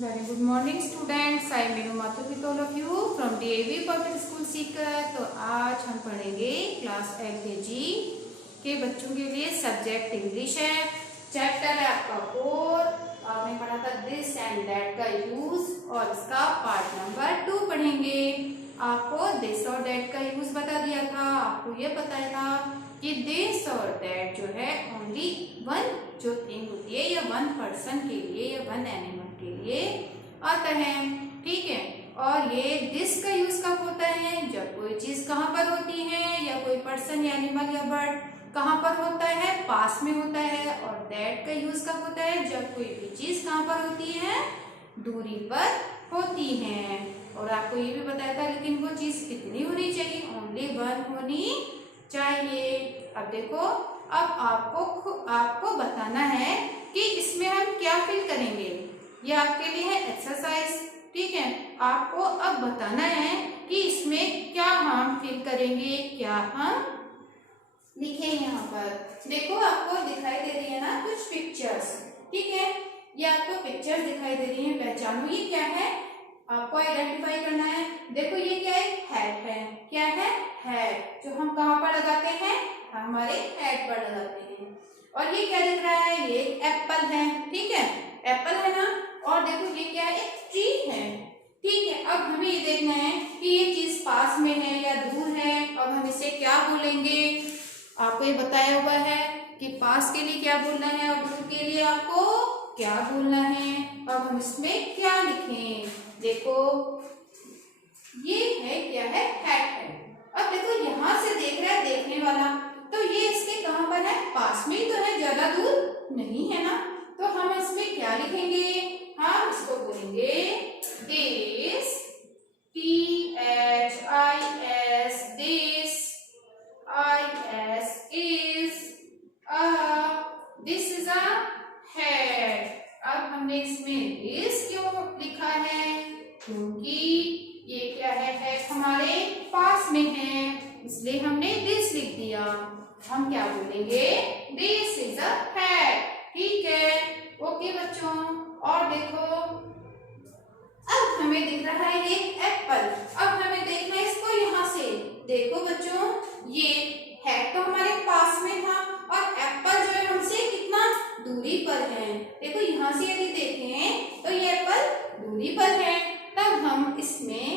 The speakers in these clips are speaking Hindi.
Very good morning students. I am Meenu Mathur with all of you from DAV Public School Sikar. तो आज हम पढ़ेंगे क्लास LKG के बच्चों के लिए सब्जेक्ट इंग्लिश है। चैप्टर है आपका 4। आपने पढ़ा था दिस एंड दैट का यूज और इसका पार्ट नंबर 2 पढ़ेंगे। आपको दिस और दैट का यूज बता दिया था। आपको ये बताया था कि दिस और दैट जो है ओनली वन जो थिंग होती है या वन पर्सन के लिए या वन एनिमल के लिए आता है, ठीक है। और ये दिस का यूज कब होता है? जब कोई चीज कहाँ पर होती है या कोई पर्सन या एनिमल या बर्ड कहाँ पर होता है? पास में होता है। और दैट का यूज कब होता है? जब कोई भी चीज कहाँ पर होती है? दूरी पर होती है। और आपको ये भी बताया था लेकिन वो चीज कितनी होनी चाहिए? ओनली वन होनी चाहिए। अब देखो, अब आपको बताना है कि इसमें हम क्या फिल करेंगे। ये आपके लिए है एक्सरसाइज, ठीक है। आपको अब बताना है कि इसमें क्या हम फिल करेंगे, क्या हम लिखेंगे। यहाँ पर देखो, आपको दिखाई दे रही है ना कुछ पिक्चर्स, ठीक है। ये आपको पिक्चर्स दिखाई दे रही है, पहचानो ये क्या है, आपको आइडेंटिफाई करना है। देखो ये क्या है? हैट है। क्या है? हैट, जो हम कहाँ पर लगाते हैं? हमारे हेड पर लगाते हैं। और ये क्या दिख रहा है? ये एप्पल है, ठीक है। एप्पल है ना। और देखो ये क्या है? एक ट्री है, ठीक है। अब हमें ये देखना है कि ये चीज पास में है या दूर है। अब हम इसे क्या बोलेंगे? आपको ये बताया हुआ है कि पास के लिए क्या बोलना है और दूर के लिए आपको क्या बोलना है। अब हम इसमें क्या लिखें? देखो ये है, क्या है? हैट है। अब देखो यहां से देख रहा है देखने वाला, तो ये इसके कहां पर है? पास में ही तो है, ज्यादा दूर नहीं है ना। तो हम इसमें क्या लिखेंगे? हम इसको बोलेंगे this, THIS, this, IS is this is a head. अब हमने इसमें दिस क्यों लिखा है? क्योंकि ये क्या है हमारे पास में है, इसलिए हमने दिस लिख दिया। हम क्या बोलेंगे? दिस इज अ हेड, ठीक है। ओके बच्चों, और देखो अब हमें दिख रहा है ये एप्पल। अब हमें देखना है इसको यहाँ से। देखो बच्चों, ये हेड तो हमारे पास में था और एप्पल जो है हमसे कितना दूरी पर है। देखो यहाँ से यदि देखें तो ये एप्पल दूरी पर है। तब हम इसमें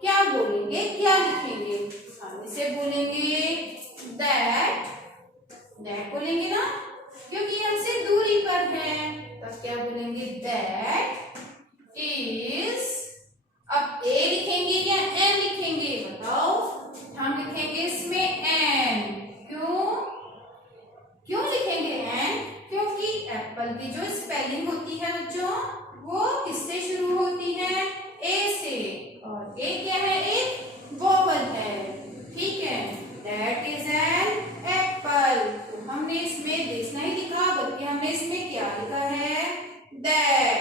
क्या बोलेंगे, क्या लिखेंगे? हम इसे बोलेंगे दैट बोलेंगे ना, क्योंकि हमसे दूरी पर है। तब क्या बोलेंगे? That is. अब ए लिखेंगे या एन लिखेंगे? बताओ। हम लिखेंगे इसमें एन। क्यों लिखेंगे एन? क्योंकि एप्पल की जो स्पेलिंग होती है बच्चों, वो किससे शुरू होती है? ए से। और ए क्या है? एक वोवल है, ठीक है। That is an apple. तो हमने इसमें दिस नहीं लिखा, बल्कि हमने इसमें क्या लिखा है? दैट।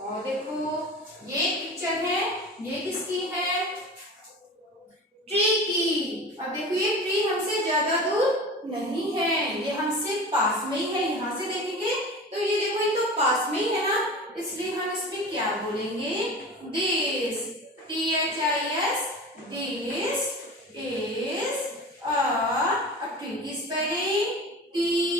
और देखो ये पिक्चर है, ये किसकी है? ट्री की। अब देखो ये ट्री हमसे ज्यादा दूर नहीं है, ये हमसे पास में ही है। यहाँ से देखेंगे तो ये देखो, ये तो पास में ही है ना, इसलिए हम इसमें क्या बोलेंगे? This, THIS, this is a tree की स्पेलिंग TREE।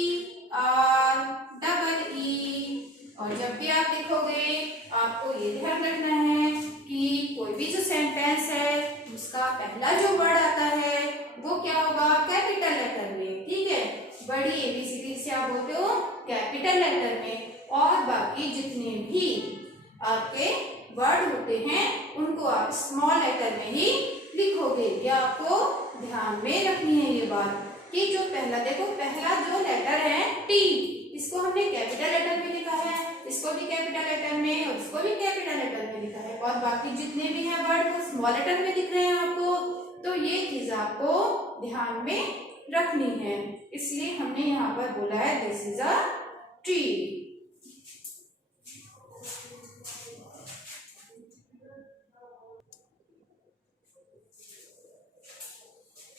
और जब भी आप लिखोगे आपको ये ध्यान रखना है कि कोई भी जो सेंटेंस है उसका पहला जो वर्ड आता है वो क्या होगा? कैपिटल लेटर में, ठीक है। बड़ी ABCD से आप बोलते हो कैपिटल लेटर में। और बाकी जितने भी आपके वर्ड होते हैं उनको आप स्मॉल लेटर में ही लिखोगे। ये आपको ध्यान में रखनी है ये बात कि जो पहला, देखो पहला जो लेटर है T, इसको हमने कैपिटल लेटर में लिखा है, इसको भी कैपिटल लेटर में और इसको भी कैपिटल लेटर में लिखा है। और बाकी जितने भी हैं वर्ड वो स्मॉल लेटर में दिख रहे हैं आपको। तो ये चीज आपको ध्यान में रखनी है, इसलिए हमने यहाँ पर बोला है दिस इज अ ट्री।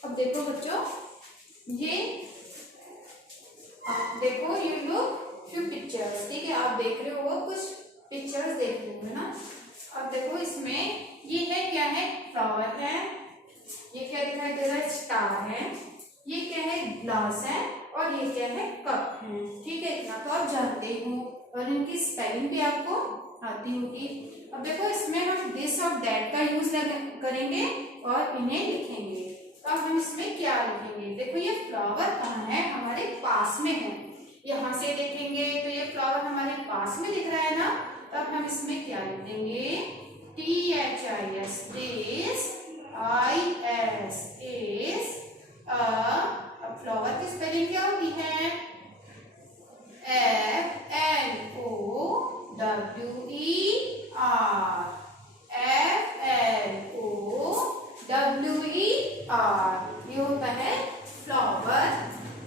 अब देखो बच्चों, ये आप देखो, यू लुक फ्यू पिक्चर्स, ठीक है। आप देख रहे हो कुछ पिक्चर्स देखते हो, है ना। अब देखो इसमें ये है क्या है, फ्लावर है, ये क्या दिखाई दे रहा है, स्टार है, ये क्या है, ग्लास है, और ये क्या है, कप है। ठीक है, इतना तो आप जानते ही हो और इनकी स्पेलिंग भी आपको आती होगी। अब देखो इसमें हम दिस और दैट का यूज करेंगे और इन्हें लिखेंगे। तो अब हम इसमें क्या लिखेंगे, देखो ये फ्लावर कहाँ है, हमारे पास में है। यहाँ से देखेंगे तो ये फ्लावर हमारे पास में दिख रहा है ना। तब हम इसमें क्या लिखेंगे, THIS, दिस, IS इज अब फ्लावर की स्पेलिंग क्या होती है, FLOWER, ये होता है फ्लावर।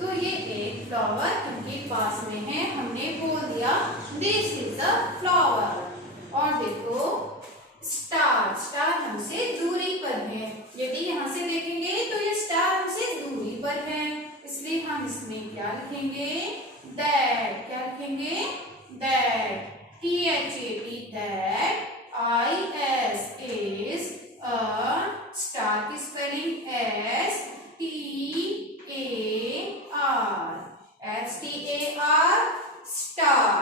तो ये एक फ्लावर उनके पास में है, हमने बोल दिया दिस इज अ फ्लावर। और देखो स्टार, स्टार हमसे दूरी पर है, यदि यहाँ से देखेंगे तो ये स्टार हमसे दूरी पर है, इसलिए हम इसमें क्या लिखेंगे, दैट। क्या लिखेंगे, that, THAT, that, IS is star की स्पेलिंग STAR,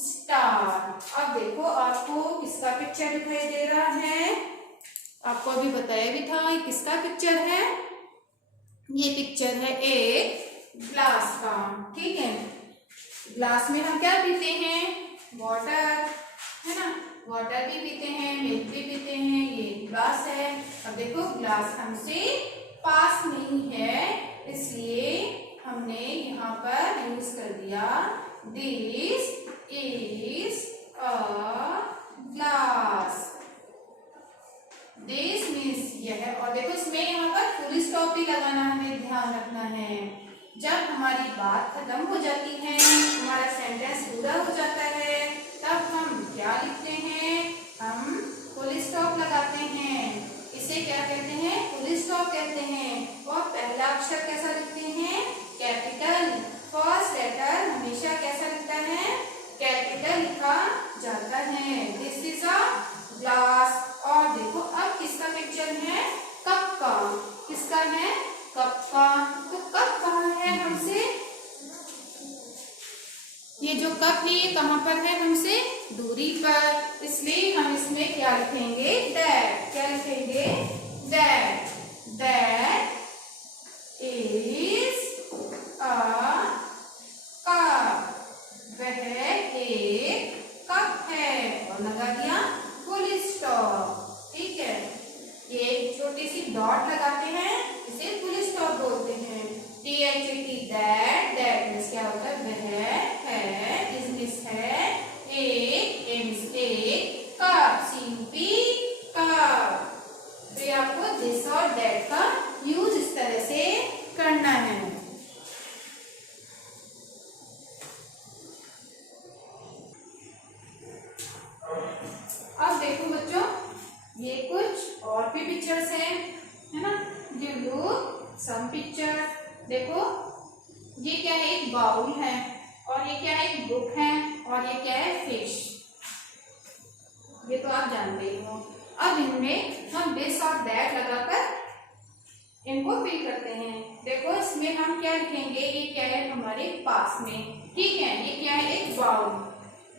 स्टार। अब देखो आपको किसका पिक्चर दिखाई दे रहा है, आपको अभी बताया भी था ये किसका पिक्चर है, ये पिक्चर है एक ग्लास का। ठीक है, ग्लास में हम क्या पीते हैं, वाटर, है ना, वाटर भी पीते हैं, मिल्क भी पीते हैं, ये ग्लास है। अब देखो ग्लास हमसे पास नहीं है, इसलिए हमने यहाँ पर यूज कर दिया this is a glass, this means यह। और देखो इसमें यहाँ पर फुल स्टॉप भी लगाना हमें ध्यान रखना है। जब हमारी बात खत्म हो जाती है, हमारा सेंटेंस पूरा हो जाता है, तब हम क्या लिखते हैं, हम फुल स्टॉप लगाते हैं। इसे क्या कहते हैं, फुल स्टॉप कहते हैं। और पहला अक्षर कैसा लिखते हैं, कैपिटल। फर्स्ट लेटर हमेशा कैसा लिखता है, कैपिटल लिखा जाता है। This is a glass. और देखो अब किसका पिक्चर है, कप का। किसका है, कप का। तो कप कहाँ है हमसे, ये जो कप है ये कहाँ पर है, हमसे दूरी पर, इसलिए हम इसमें क्या लिखेंगे, दैट। क्या लिखेंगे, that, that is a cup, वह एक कप है, और लगा दिया फुल स्टॉप। ठीक है, ये एक छोटी सी डॉट लगाते हैं, इसे फुल स्टॉप बोलते हैं। THAT, दैट, दैट मीन्स क्या होता है, वह है, इज मीन्स है, एक, मीन्स एक, कप, CUP, कप। तो ये आपको दिस और दैट का यूज इस तरह से करना है। अब देखो बच्चों, ये कुछ और भी पिक्चर्स हैं, है ना, जो लोग सम पिक्चर। देखो ये क्या है, एक बाउल है, और ये क्या है, एक बुक है, और ये क्या है, फिश। ये तो आप जानते ही हो। अब इनमें हम दिस और दैट लगाकर इनको फिल करते हैं। देखो इसमें हम क्या लिखेंगे, ये क्या है, हमारे पास में। ठीक है, ये क्या है, एक बाउल,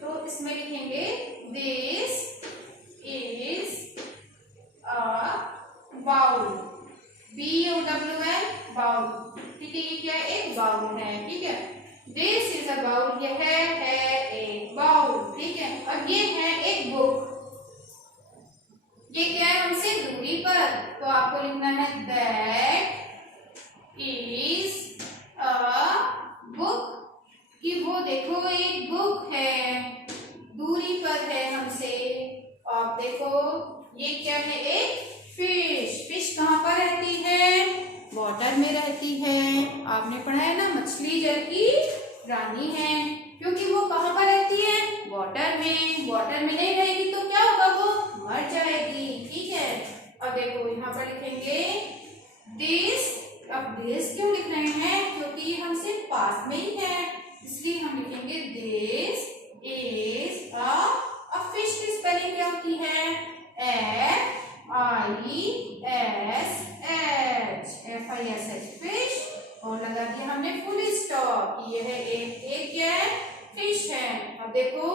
तो इसमें लिखेंगे this is a bowl, BOWL, bowl. ठीक है, ये क्या है, एक बाउल है। ठीक है, दिस इज अ बाउल, यह है एक बाउल। ठीक है, और ये है एक बुक, ये क्या है, हमसे दूरी पर, तो आपको लिखना है दैट इज अ बुक, कि वो देखो एक बुक है, दूरी पर है हमसे। और देखो ये क्या है, एक फिश, फिश कहाँ पर रहती है, वाटर में रहती है। आपने पढ़ा है ना, मछली जल की रानी है, क्योंकि वो कहाँ पर रहती है, वाटर में। वाटर में नहीं रहेगी तो क्या होगा, वो मर जाएगी। ठीक है, अब देखो यहाँ पर लिखेंगे दिस। अब दिस क्यों लिख रहे हैं, क्योंकि ये हमसे पास में ही है, इसलिए हम लिखेंगे दिस इज अ फिश की स्पेलिंग क्या होती है? FISH fish. और लगा दिया हमने फुल स्टॉप। यह एक क्या है? फिश है। अब देखो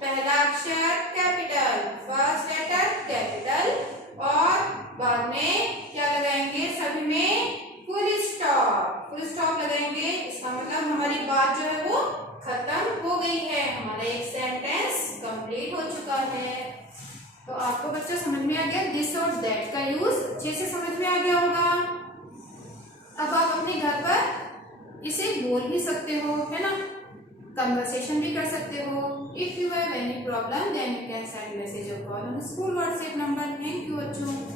पहला अक्षर कैपिटल, फर्स्ट लेटर कैपिटल और बाद में क्या लगाएंगे? सभी में फुल स्टॉप। फुल स्टॉप लगाएंगे, इसका मतलब हमारी बात जो है वो खत्म हो गई है, हमारा एक सेंटेंस कंप्लीट हो चुका है। तो आपको बच्चा समझ में आ गया दिस और दैट का यूज अच्छे से समझ में आ गया होगा। अब आप अपने घर पर इसे बोल भी सकते हो, है ना, कन्वर्सेशन भी कर सकते हो। If you have any problem then you can send message और call on school WhatsApp number. Thank you बच्चों।